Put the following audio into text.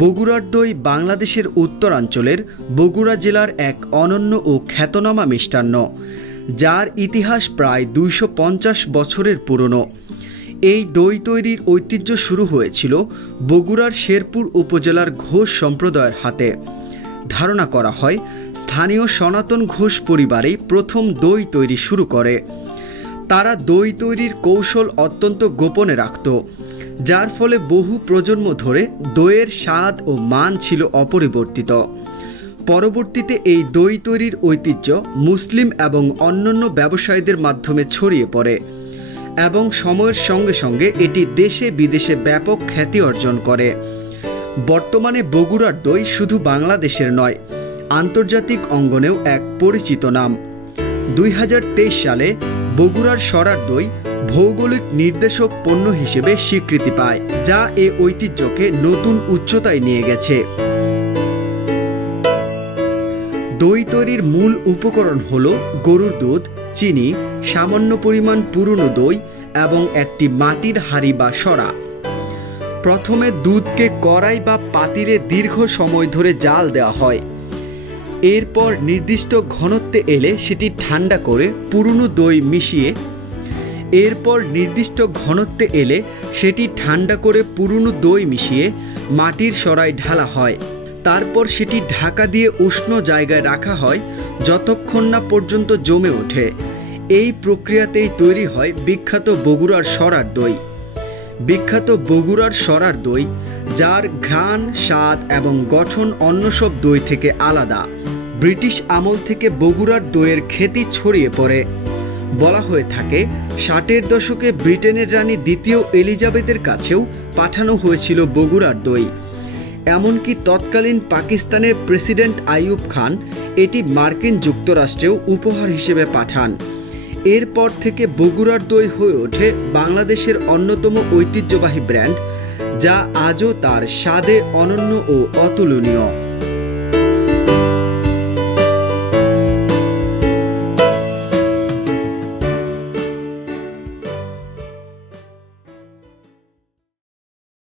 বগুড়ার দই বাংলাদেশের উত্তরাঞ্চলের বগুড়া জেলার এক অনন্য ও খ্যাতনামা মিষ্টান্ন, যার ইতিহাস প্রায় ২৫০ বছরের পুরনো। এই দই তৈরির ঐতিহ্য শুরু হয়েছিল বগুড়ার শেরপুর উপজেলার ঘোষ সম্প্রদায়ের হাতে। ধারণা করা হয় স্থানীয় সনাতন ঘোষ পরিবারেই প্রথম দই তৈরি শুরু করে। তারা দই তৈরির কৌশল অত্যন্ত গোপনে রাখত, যার ফলে বহু প্রজন্ম ধরে দইয়ের স্বাদ ও মান ছিল অপরিবর্তিত। পরবর্তীতে এই দই তৈরির ঐতিহ্য মুসলিম এবং অন্যান্য ব্যবসায়ীদের মাধ্যমে ছড়িয়ে পড়ে এবং সময়ের সঙ্গে সঙ্গে এটি দেশে বিদেশে ব্যাপক খ্যাতি অর্জন করে। বর্তমানে বগুড়ার দই শুধু বাংলাদেশের নয়, আন্তর্জাতিক অঙ্গনেও এক পরিচিত নাম। ২০২৩ সালে বগুড়ার সরার দই ভৌগোলিক নির্দেশক পণ্য হিসেবে স্বীকৃতি পায়, যা এ ঐতিহ্যকে নতুন উচ্চতায় নিয়ে গেছে। দই তৈরির মূল উপকরণ হল গরুর দুধ, চিনি, সামান্য পরিমাণ পুরনো দই এবং একটি মাটির হাঁড়ি বা সরা। প্রথমে দুধকে কড়াই বা পাতিলে দীর্ঘ সময় ধরে জাল দেওয়া হয়। এরপর নির্দিষ্ট ঘনত্বে এলে সেটি ঠান্ডা করে পুরনো দই মিশিয়ে মাটির সরায় ঢালা হয়। তারপর সেটি ঢাকা দিয়ে উষ্ণ জায়গায় রাখা হয় যতক্ষণ না পর্যন্ত জমে ওঠে। এই প্রক্রিয়াতেই তৈরি হয় বিখ্যাত বগুড়ার সরার দই। বিখ্যাত বগুড়ার সরার দই, যার ঘ্রাণ, স্বাদ এবং গঠন অন্য সব দই থেকে আলাদা। ব্রিটিশ আমল থেকে বগুড়ার দইয়ের খ্যাতি ছড়িয়ে পড়ে। বলা হয়ে থাকে ৬০-এর দশকে ব্রিটেনের রানী দ্বিতীয় এলিজাবেথের কাছেও পাঠানো হয়েছিল বগুড়ার দই। এমনকি তৎকালীন পাকিস্তানের প্রেসিডেন্ট আইয়ুব খান এটি মার্কিন যুক্তরাষ্ট্রেও উপহার হিসেবে পাঠান। এরপর থেকে বগুড়ার দই হয়ে ওঠে বাংলাদেশের অন্যতম ঐতিহ্যবাহী ব্র্যান্ড, যা আজও তার স্বাদে অনন্য ও অতুলনীয়।